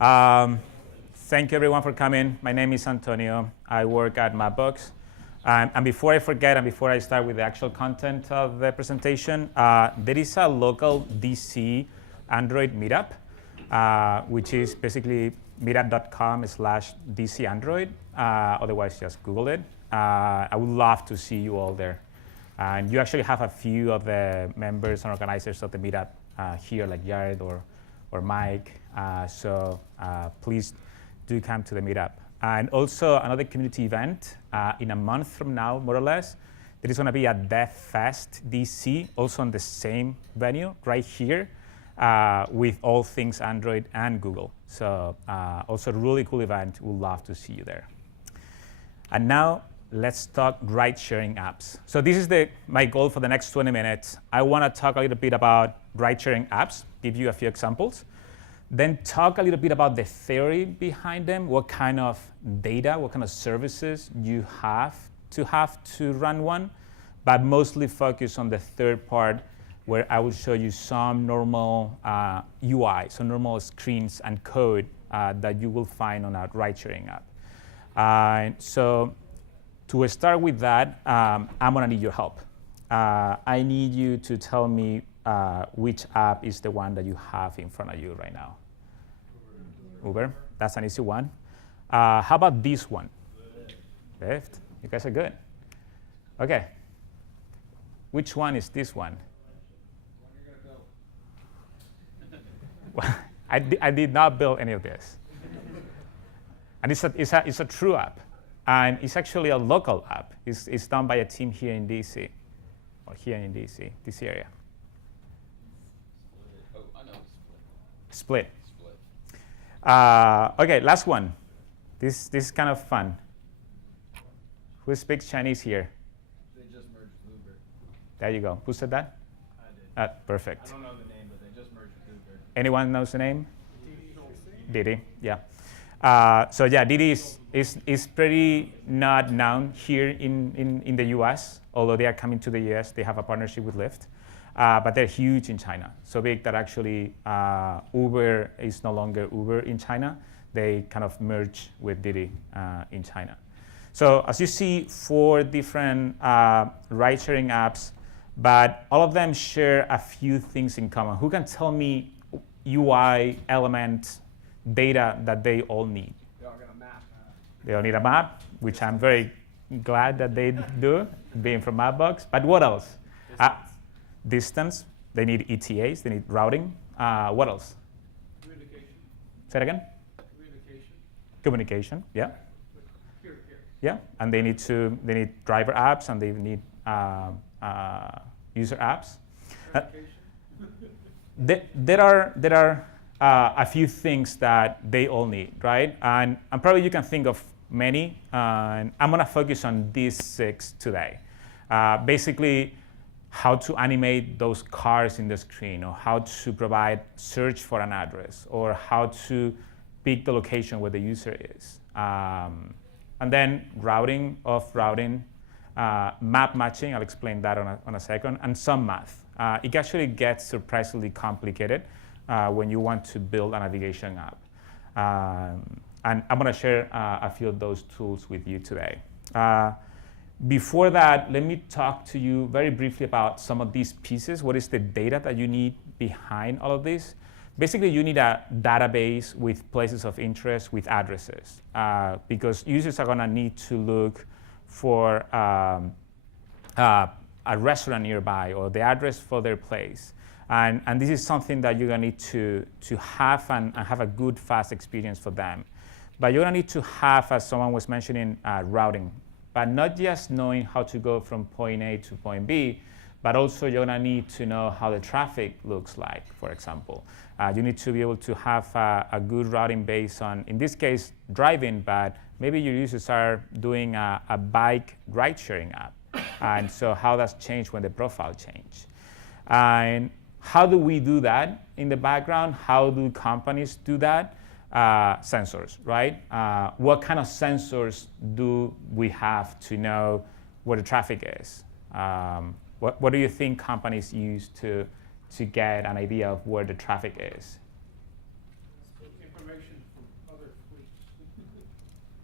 Um, Thank you everyone for coming. My name is Antonio. I work at Mapbox. And before I forget, and before I start with the actual content of the presentation, there is a local DC Android meetup, which is basically meetup.com/DC Android. Otherwise, just Google it. I would love to see you all there. And you actually have a few of the members and organizers of the meetup here, like Jared or Mike. So please do come to the meetup. And also another community event in a month from now, more or less, there is going to be a Dev Fest DC, also on the same venue right here, with all things Android and Google. So also a really cool event. We'd love to see you there. And now let's talk ride-sharing apps. So this is my goal for the next 20 minutes. I want to talk a little bit about ride-sharing apps, give you a few examples, then talk a little bit about the theory behind them, what kind of data, what kind of services you have to run one, but mostly focus on the third part where I will show you some normal UI, some normal screens and code that you will find on a ride-sharing app. So to start with that, I'm going to need your help. I need you to tell me which app is the one that you have in front of you right now. Uber, that's an easy one. How about this one? Lyft, you guys are good. Okay, which one is this one? Well, I did not build any of this. And it's a true app. And it's actually a local app. It's done by a team here in DC, or here in DC area. Oh, I know. Split. Okay, last one. This is kind of fun. Who speaks Chinese here? They just merged with Uber. There you go. Who said that? I did. Perfect. I don't know the name, but they just merged with Uber. Anyone knows the name? Didi, yeah. So yeah, Didi is pretty not known here in the US, although they are coming to the US. They have a partnership with Lyft, but they're huge in China. So big that actually Uber is no longer Uber in China. They kind of merge with Didi in China. So as you see, 4 different ride-sharing apps, but all of them share a few things in common. Who can tell me UI element data that they all need? They all got a map. They all need a map, which I'm very glad that they do, being from Mapbox. But what else? Distance. They need ETAs. They need routing. What else? Communication. Say it again. Communication. Yeah. Here. Yeah. And they need driver apps and they need user apps. There are a few things that they all need, right? And probably you can think of many. And I'm going to focus on these 6 today. Basically, how to animate those cars in the screen, or how to provide search for an address, or how to pick the location where the user is. And then routing, map matching, I'll explain that on a second, and some math. It actually gets surprisingly complicated when you want to build a navigation app. And I'm going to share a few of those tools with you today. Before that, let me talk to you very briefly about some of these pieces. What is the data that you need behind all of this? Basically, you need a database with places of interest with addresses, because users are going to need to look for a restaurant nearby or the address for their place. And this is something that you're going to need to have and have a good, fast experience for them. But you're going to need to have, as someone was mentioning, routing. But not just knowing how to go from point A to point B, but also you're going to need to know how the traffic looks like, for example. You need to be able to have a good routing based on, in this case, driving, but maybe your users are doing a bike ride-sharing app. And so how does change when the profile change? And how do we do that in the background? How do companies do that? Sensors, right? What kind of sensors do we have to know where the traffic is? What do you think companies use to get an idea of where the traffic is? Information integration from other fleets?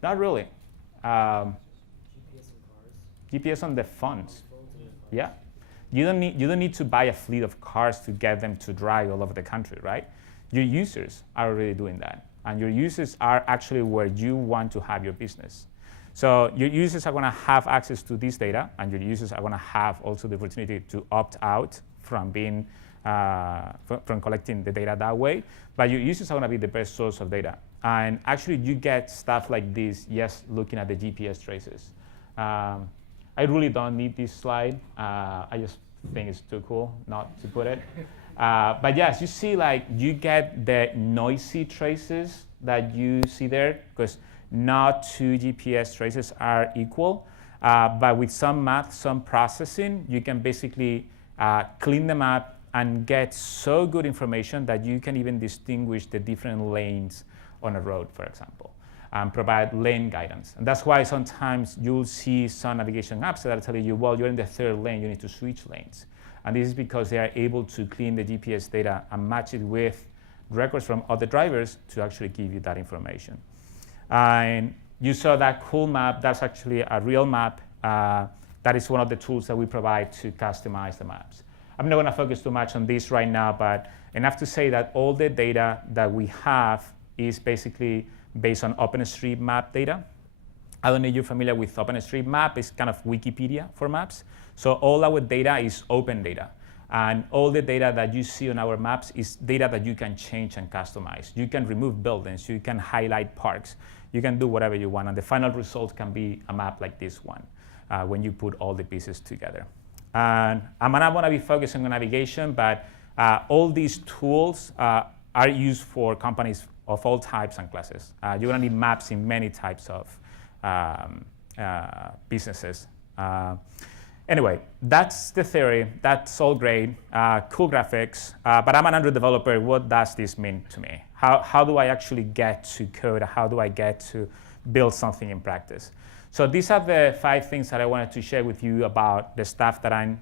Not really. GPS in cars. GPS on the phones. Phones and cars. Yeah. You don't need to buy a fleet of cars to get them to drive all over the country, right? Your users are already doing that. And your users are actually where you want to have your business. So your users are going to have access to this data, and your users are going to have also the opportunity to opt out from being from collecting the data that way. But your users are going to be the best source of data. And actually, you get stuff like this, yes, looking at the GPS traces. I really don't need this slide. I just think it's too cool not to put it. But yes, you see, like, you get the noisy traces that you see there, because not two GPS traces are equal. But with some math, some processing, you can basically clean them up and get so good information that you can even distinguish the different lanes on a road, for example, and provide lane guidance. And that's why sometimes you'll see some navigation apps that are telling you, well, you're in the third lane, you need to switch lanes. And this is because they are able to clean the GPS data and match it with records from other drivers to actually give you that information. And you saw that cool map. That's actually a real map. That is one of the tools that we provide to customize the maps. I'm not going to focus too much on this right now, but enough to say that all the data that we have is basically based on OpenStreetMap data. I don't know if you're familiar with OpenStreetMap. It's kind of Wikipedia for maps. So all our data is open data. And all the data that you see on our maps is data that you can change and customize. You can remove buildings. You can highlight parks. You can do whatever you want. And the final result can be a map like this one when you put all the pieces together. And I'm not going to be focusing on navigation, but all these tools are used for companies of all types and classes. You're going to need maps in many types of businesses. Anyway, that's the theory. That's all great. Cool graphics. But I'm an Android developer. What does this mean to me? How do I actually get to code? How do I get to build something in practice? So these are the 5 things that I wanted to share with you about the stuff that I'm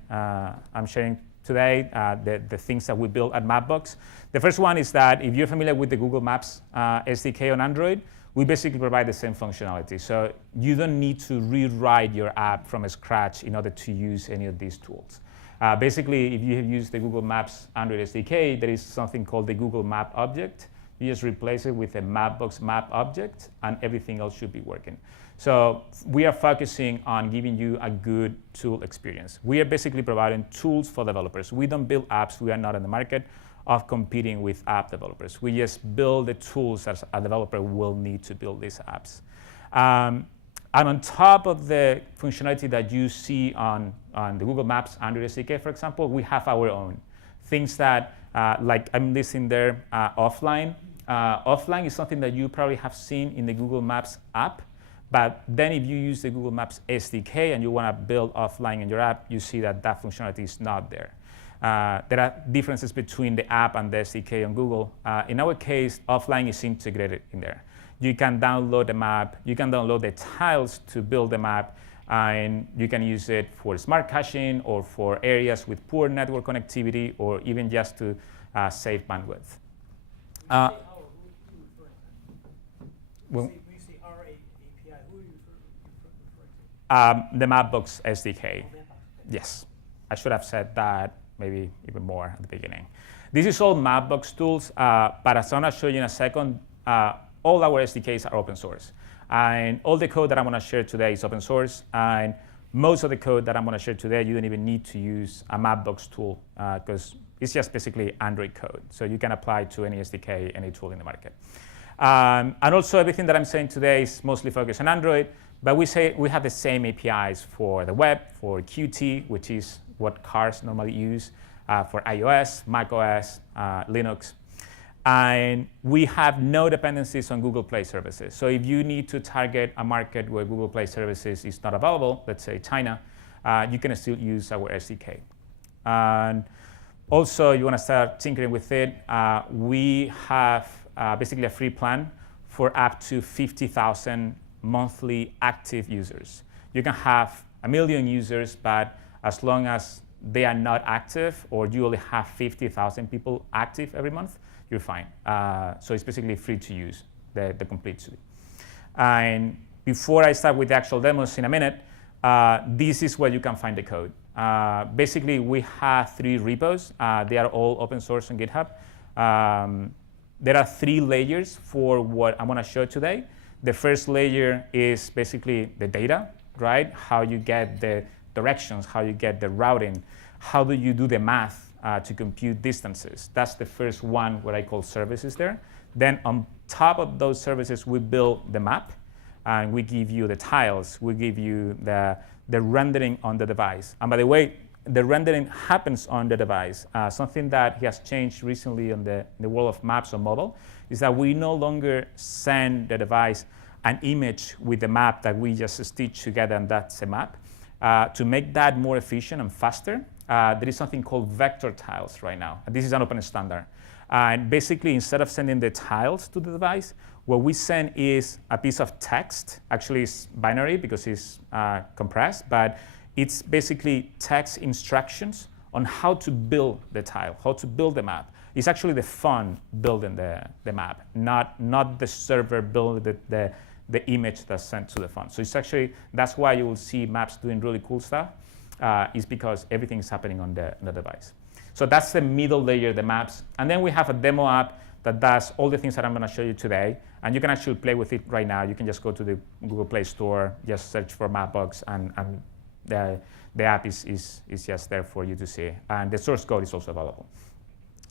sharing today, the things that we build at Mapbox. The first one is that if you're familiar with the Google Maps SDK on Android, we basically provide the same functionality. So you don't need to rewrite your app from scratch in order to use any of these tools. Basically, if you have used the Google Maps Android SDK, there is something called the Google Map object. You just replace it with a Mapbox map object, and everything else should be working. So we are focusing on giving you a good tool experience. We are basically providing tools for developers. We don't build apps. We are not in the market of competing with app developers. We just build the tools that a developer will need to build these apps. And on top of the functionality that you see on the Google Maps Android SDK, for example, we have our own things that, like I'm listing there, offline. Offline is something that you probably have seen in the Google Maps app. But then if you use the Google Maps SDK and you want to build offline in your app, you see that that functionality is not there. There are differences between the app and the SDK on Google. In our case, offline is integrated in there. You can download the map. You can download the tiles to build the map. And you can use it for smart caching or for areas with poor network connectivity or even just to save bandwidth. When you say our API, who are you referring to? The Mapbox SDK. Yes. I should have said that maybe even more at the beginning. This is all Mapbox tools, but as I'm going to show you in a second, all our SDKs are open source. And all the code that I'm going to share today is open source. And most of the code that I'm going to share today, you don't even need to use a Mapbox tool because it's just basically Android code. So you can apply to any SDK, any tool in the market. And also everything that I'm saying today is mostly focused on Android, but we have the same APIs for the web, for Qt, which is what cars normally use, for iOS, macOS, Linux. And we have no dependencies on Google Play services. So if you need to target a market where Google Play services is not available, let's say China, you can still use our SDK. And also, you want to start tinkering with it. We have basically a free plan for up to 50,000 monthly active users. You can have 1 million users, but as long as they are not active, or you only have 50,000 people active every month, you're fine. So it's basically free to use, the complete suite. And before I start with the actual demos in a minute, this is where you can find the code. Basically, we have 3 repos. They are all open source on GitHub. There are 3 layers for what I'm going to show today. The first layer is basically the data, right? How you get the directions, how you get the routing, how do you do the math to compute distances. That's the first one, what I call services there. Then on top of those services, we build the map, and we give you the tiles, we give you the rendering on the device. And by the way, the rendering happens on the device. Something that has changed recently in the world of maps on mobile is that we no longer send the device an image with the map that we just stitch together, and that's a map. To make that more efficient and faster, there is something called vector tiles right now. And this is an open standard. And basically, instead of sending the tiles to the device, what we send is a piece of text. Actually, it's binary because it's compressed, but it's basically text instructions on how to build the tile, how to build the map. It's actually the phone building the map, not the server building the image that's sent to the phone. So it's actually, that's why you will see maps doing really cool stuff, is because everything is happening on the device. So that's the middle layer, the maps. And then we have a demo app that does all the things that I'm going to show you today. And you can actually play with it right now. You can just go to the Google Play Store, just search for Mapbox, and the app is just there for you to see. And the source code is also available.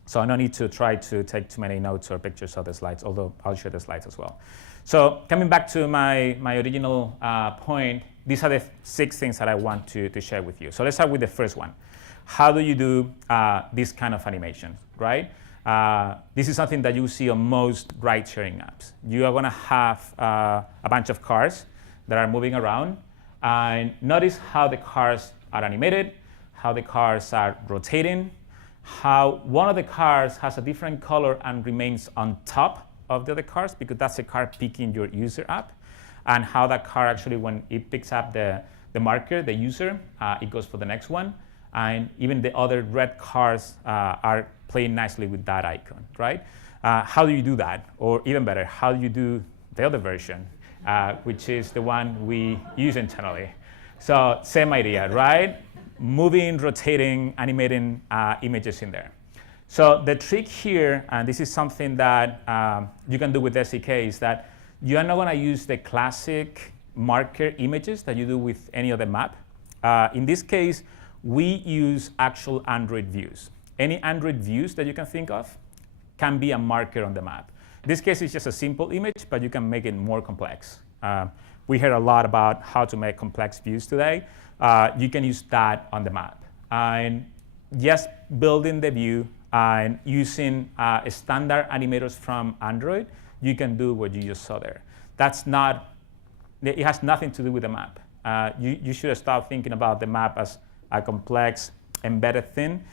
So I don't need to try to take too many notes or pictures of the slides, although I'll share the slides as well. So coming back to my original point, these are the 6 things that I want to share with you. So let's start with the first one. How do you do this kind of animation, right? This is something that you see on most ride-sharing apps. You are going to have a bunch of cars that are moving around. And notice how the cars are animated, how the cars are rotating, how one of the cars has a different color and remains on top of the other cars, because that's a car picking your user app, and how that car actually, when it picks up the marker, the user, it goes for the next one. And even the other red cars are playing nicely with that icon, right? How do you do that? Or even better, how do you do the other version, which is the one we use internally? So same idea, right? Moving, rotating, animating images in there. So the trick here, and this is something that you can do with SDK, is that you are not going to use the classic marker images that you do with any other map. In this case, we use actual Android views. Any Android views that you can think of can be a marker on the map. In this case, it's just a simple image, but you can make it more complex. We heard a lot about how to make complex views today. You can use that on the map. And just building the view and using standard animators from Android, you can do what you just saw there. It has nothing to do with the map. You should start thinking about the map as a complex, embedded thing.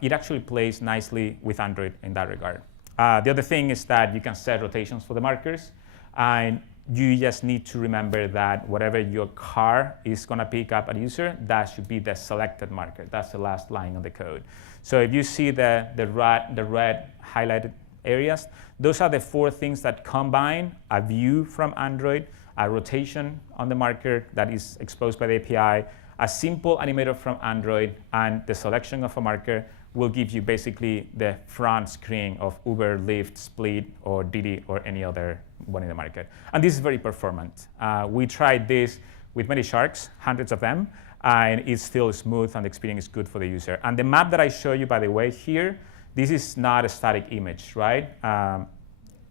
It actually plays nicely with Android in that regard. The other thing is that you can set rotations for the markers, and you just need to remember that whatever your car is going to pick up a user, that should be the selected marker. That's the last line of the code. So if you see the red highlighted areas, those are the 4 things that combine a view from Android, a rotation on the marker that is exposed by the API, a simple animator from Android, and the selection of a marker will give you basically the front screen of Uber, Lyft, Split, or Didi, or any other one in the market. And this is very performant. We tried this with many sharks, hundreds of them, and it's still smooth and the experience is good for the user. And the map that I show you, by the way, here, this is not a static image, right? I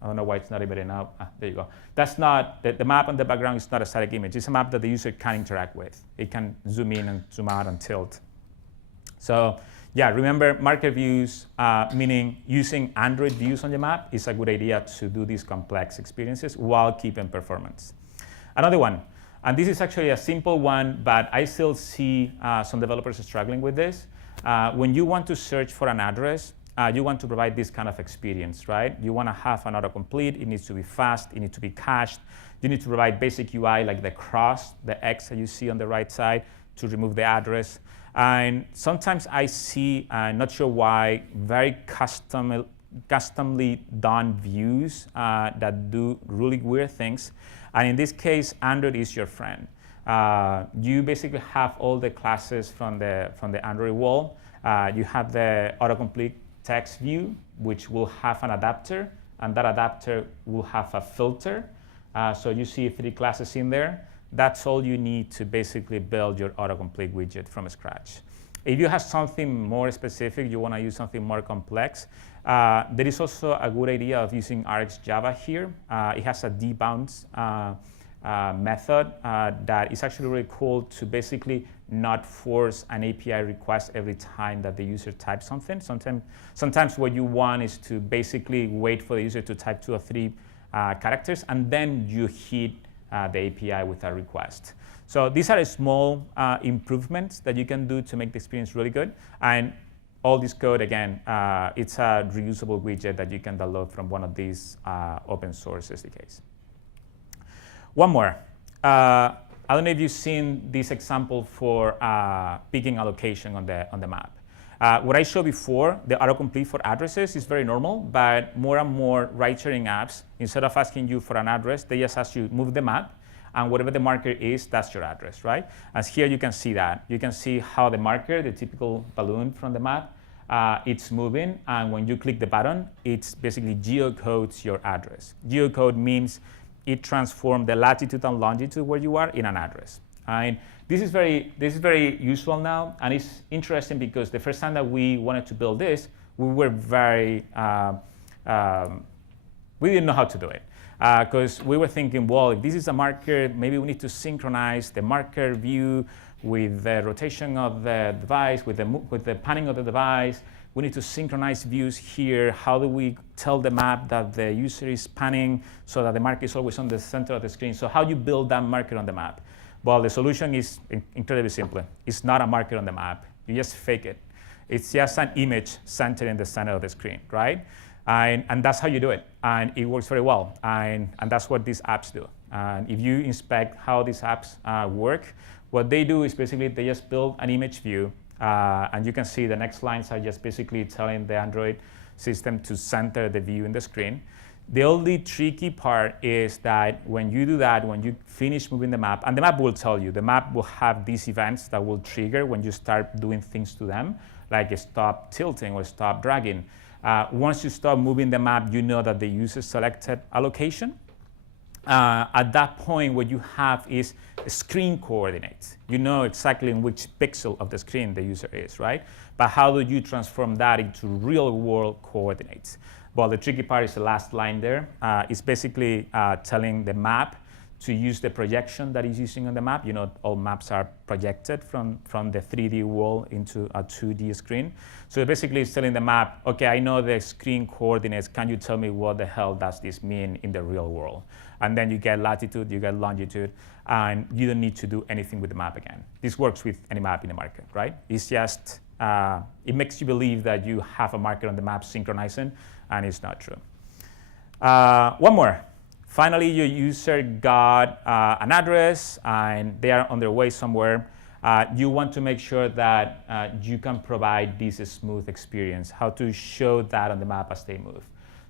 don't know why it's not emitting now. There you go. That's not, the map on the background is not a static image. It's a map that the user can interact with. It can zoom in and zoom out and tilt. So yeah, remember marker views, meaning using Android views on the map is a good idea to do these complex experiences while keeping performance. Another one, and this is actually a simple one, but I still see some developers struggling with this. When you want to search for an address, you want to provide this kind of experience, right? You want to have an autocomplete. It needs to be fast. It needs to be cached. You need to provide basic UI like the cross, the X that you see on the right side. to remove the address. And sometimes I see, not sure why, very customly done views that do really weird things. And in this case, Android is your friend. You basically have all the classes from the Android wall. You have the autocomplete text view, which will have an adapter, and that adapter will have a filter. So you see 3 classes in there. That's all you need to basically build your autocomplete widget from scratch. If you have something more specific, you want to use something more complex, there is also a good idea of using RxJava here. It has a debounce method that is actually really cool to basically not force an API request every time that the user types something. Sometimes what you want is to basically wait for the user to type 2 or 3 characters, and then you hit the API with a request. So these are small improvements that you can do to make the experience really good. And all this code, again, it's a reusable widget that you can download from one of these open source SDKs. One more. I don't know if you've seen this example for picking a location on the map. What I showed before, the autocomplete for addresses, is very normal, but more and more ride-sharing apps, instead of asking you for an address, they just ask you move the map, and whatever the marker is, that's your address, right? As here you can see that. You can see how the marker, the typical balloon from the map, it's moving, and when you click the button, it's basically geocodes your address. Geocode means it transforms the latitude and longitude where you are in an address. And this is very useful now, and it's interesting because the first time that we wanted to build this, we were we didn't know how to do it. Because we were thinking, well, if this is a marker, maybe we need to synchronize the marker view with the rotation of the device, with the panning of the device. We need to synchronize views here. How do we tell the map that the user is panning so that the marker is always on the center of the screen? So how do you build that marker on the map? Well, the solution is incredibly simple. It's not a marker on the map. You just fake it. It's just an image centered in the center of the screen, right? And that's how you do it. And it works very well. And that's what these apps do. And if you inspect how these apps work, what they do is basically they just build an image view. And you can see the next lines are just basically telling the Android system to center the view in the screen. The only tricky part is that when you do that, when you finish moving the map, and the map will tell you, the map will have these events that will trigger when you start doing things to them, like stop tilting or stop dragging. Once you stop moving the map, you know that the user selected a location. At that point, what you have is screen coordinates. You know exactly in which pixel of the screen the user is, right? But how do you transform that into real-world coordinates? Well, the tricky part is the last line there. It's basically telling the map to use the projection that it's using on the map. You know, all maps are projected from the 3D world into a 2D screen. So basically it's telling the map, okay, I know the screen coordinates. Can you tell me what the hell does this mean in the real world? And then you get latitude, you get longitude, and you don't need to do anything with the map again. This works with any map in the market, right? It's just, it makes you believe that you have a marker on the map synchronizing, and it's not true. One more. Finally, your user got an address, and they are on their way somewhere. You want to make sure that you can provide this smooth experience, how to show that on the map as they move.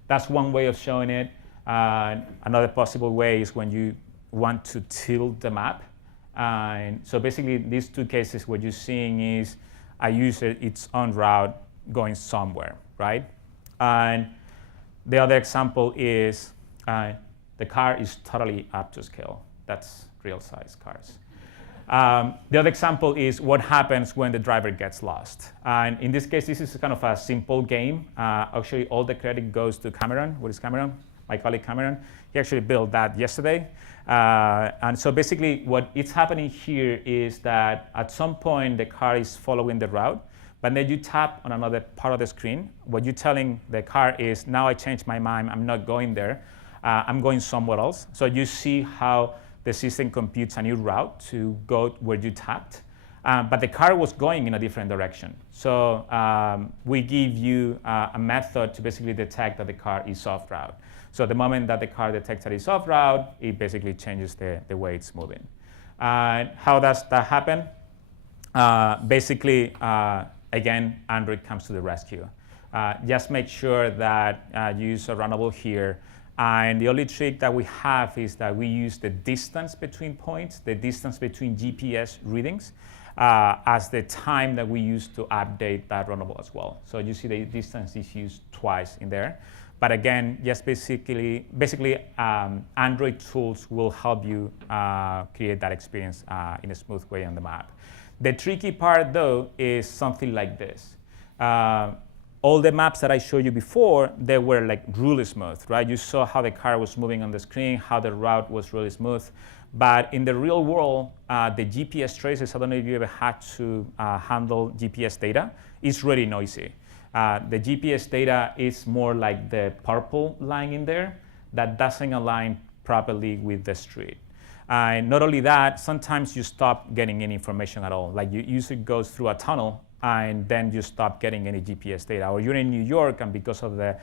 That's one way of showing it. Another possible way is when you want to tilt the map. And so basically, these two cases, what you're seeing is a user, it's en route going somewhere, right? And the other example is the car is totally up to scale. That's real size cars. The other example is what happens when the driver gets lost. And in this case, this is kind of a simple game. Actually, all the credit goes to Cameron. What is Cameron? My colleague Cameron. He actually built that yesterday. And so basically what is happening here is that at some point the car is following the route, but then you tap on another part of the screen. What you're telling the car is, now I changed my mind, I'm not going there, I'm going somewhere else. So you see how the system computes a new route to go where you tapped. But the car was going in a different direction. So we give you a method to basically detect that the car is off route. So the moment that the car detects that it's off route, it basically changes the way it's moving. How does that happen? basically, again, Android comes to the rescue. Just make sure that you use a runnable here. And the only trick that we have is that we use the distance between points, the distance between GPS readings, as the time that we use to update that runnable as well. So you see the distance is used twice in there. But again, just basically, Android tools will help you create that experience in a smooth way on the map. The tricky part, though, is something like this. All the maps that I showed you before, they were like really smooth, right? You saw how the car was moving on the screen, how the route was really smooth. But in the real world, the GPS traces, I don't know if you ever had to handle GPS data, it's really noisy. The GPS data is more like the purple line in there that doesn't align properly with the street. And not only that, sometimes you stop getting any information at all. Like you usually goes through a tunnel and then you stop getting any GPS data. Or you're in New York and because of the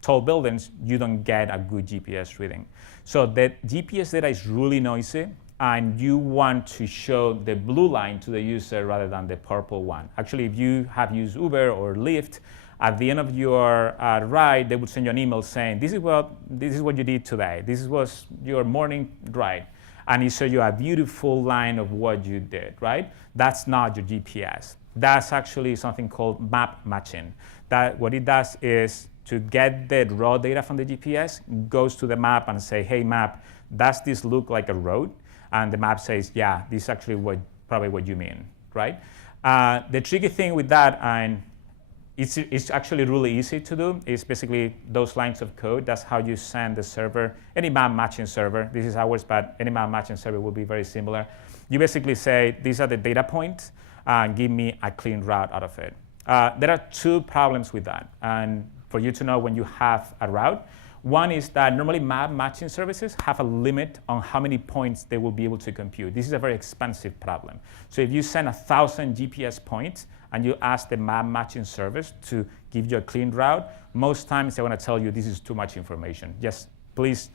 tall buildings, you don't get a good GPS reading. So the GPS data is really noisy and you want to show the blue line to the user rather than the purple one. Actually, if you have used Uber or Lyft, at the end of your ride, they would send you an email saying, this is what you did today. This was your morning ride. And it shows you a beautiful line of what you did, right? That's not your GPS. That's actually something called map matching. That what it does is to get the raw data from the GPS, goes to the map and say, hey map, does this look like a road? And the map says, yeah, this is actually probably what you mean, right? The tricky thing with that, and it's actually really easy to do, is basically those lines of code. That's how you send the server, any map matching server. This is ours, but any map matching server will be very similar. You basically say, these are the data points, and give me a clean route out of it. There are two problems with that, and for you to know when you have a route. One is that normally map matching services have a limit on how many points they will be able to compute. This is a very expensive problem. So if you send 1,000 GPS points and you ask the map matching service to give you a clean route, most times they want to tell you this is too much information. Just please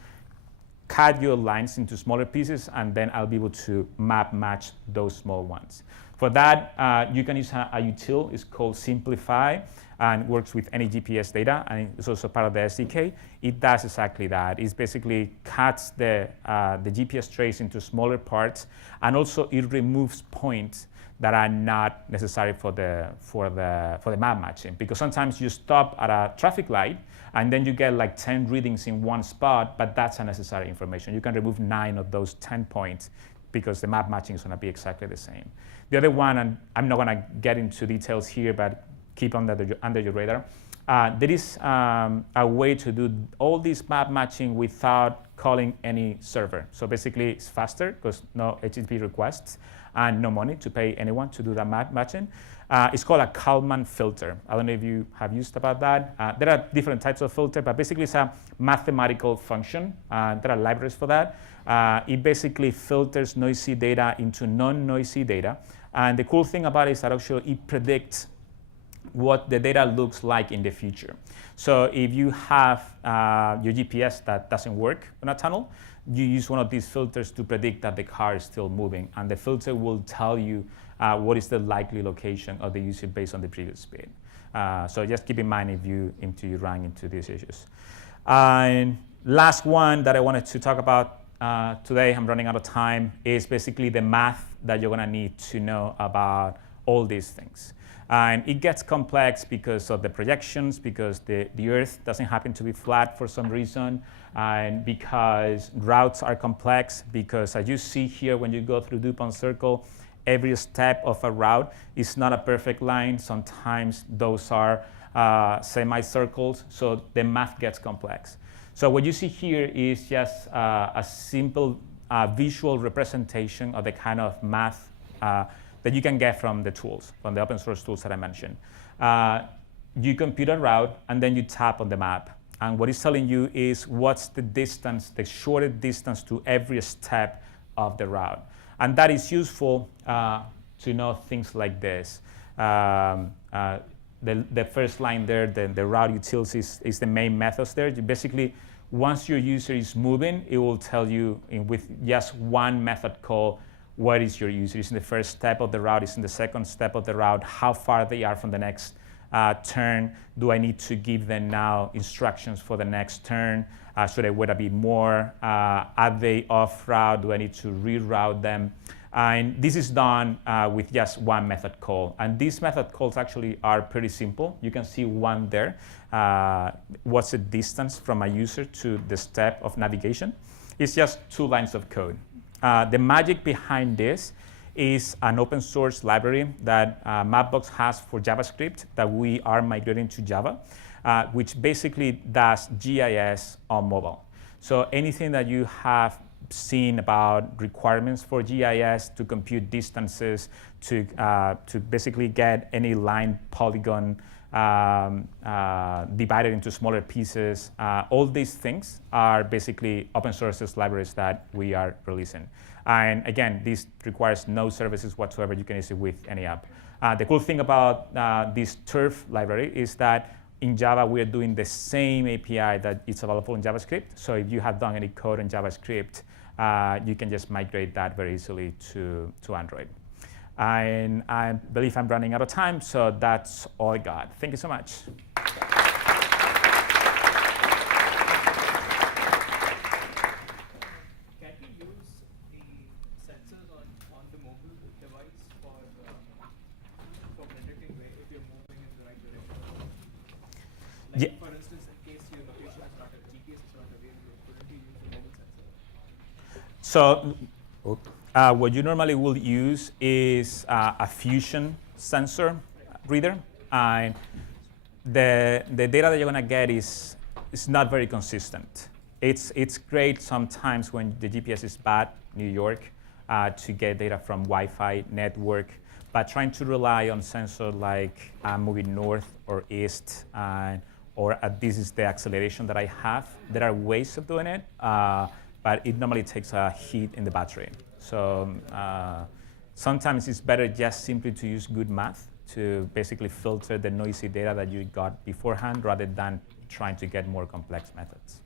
cut your lines into smaller pieces and then I'll be able to map match those small ones. For that, you can use a util. It's called Simplify and works with any GPS data, and it's also part of the SDK. It does exactly that. It basically cuts the GPS trace into smaller parts, and also it removes points that are not necessary for the map matching. Because sometimes you stop at a traffic light, and then you get like 10 readings in one spot, but that's unnecessary information. You can remove 9 of those 10 points because the map matching is going to be exactly the same. The other one, and I'm not going to get into details here, but keep under your radar. There is a way to do all this map matching without calling any server. So basically, it's faster because no HTTP requests and no money to pay anyone to do that map matching. It's called a Kalman filter. I don't know if you have used about that. There are different types of filter, but basically it's a mathematical function. There are libraries for that. It basically filters noisy data into non-noisy data. And the cool thing about it is that actually it predicts what the data looks like in the future. So if you have your GPS that doesn't work on a tunnel, you use one of these filters to predict that the car is still moving, and the filter will tell you what is the likely location of the user based on the previous speed. So just keep in mind if you run into these issues. And last one that I wanted to talk about today, I'm running out of time, is basically the math that you're gonna need to know about all these things. And it gets complex because of the projections, because the Earth doesn't happen to be flat for some reason, and because routes are complex, because as you see here when you go through DuPont Circle, every step of a route is not a perfect line. Sometimes those are semicircles, so the math gets complex. So what you see here is just a simple visual representation of the kind of math that you can get from the tools, from the open source tools that I mentioned. You compute a route, and then you tap on the map. And what it's telling you is what's the distance, the shortest distance to every step of the route. And that is useful to know things like this. The first line there, the route utils is the main methods there. You basically, once your user is moving, it will tell you with just one method called what is your user? Is in the first step of the route? Is in the second step of the route? How far they are from the next turn? Do I need to give them now instructions for the next turn? Should I wait a bit more? Are they off route? Do I need to reroute them? And this is done with just one method call. And these method calls actually are pretty simple. You can see one there. What's the distance from a user to the step of navigation? It's just 2 lines of code. The magic behind this is an open source library that Mapbox has for JavaScript that we are migrating to Java, which basically does GIS on mobile. So anything that you have seen about requirements for GIS to compute distances, to basically get any line polygon divided into smaller pieces, all these things are basically open source libraries that we are releasing. And again, this requires no services whatsoever. You can use it with any app. The cool thing about this turf library is that in Java, we are doing the same API that is available in JavaScript. So if you have done any code in JavaScript, you can just migrate that very easily to Android. And I believe I'm running out of time, so that's all I got. Thank you so much. Can we use the sensors on the mobile device for predicting if you're moving in the right direction? Like, Yeah. for instance, in case your location is not, GPS is not available, couldn't you use the mobile sensor? So what you normally will use is a fusion sensor reader. And the data that you're going to get is not very consistent. It's great sometimes when the GPS is bad, New York, to get data from Wi-Fi network. But trying to rely on sensor like I'm moving north or east, or this is the acceleration that I have, there are ways of doing it. But it normally takes a hit in the battery. So sometimes it's better just simply to use good math to basically filter the noisy data that you got beforehand rather than trying to get more complex methods.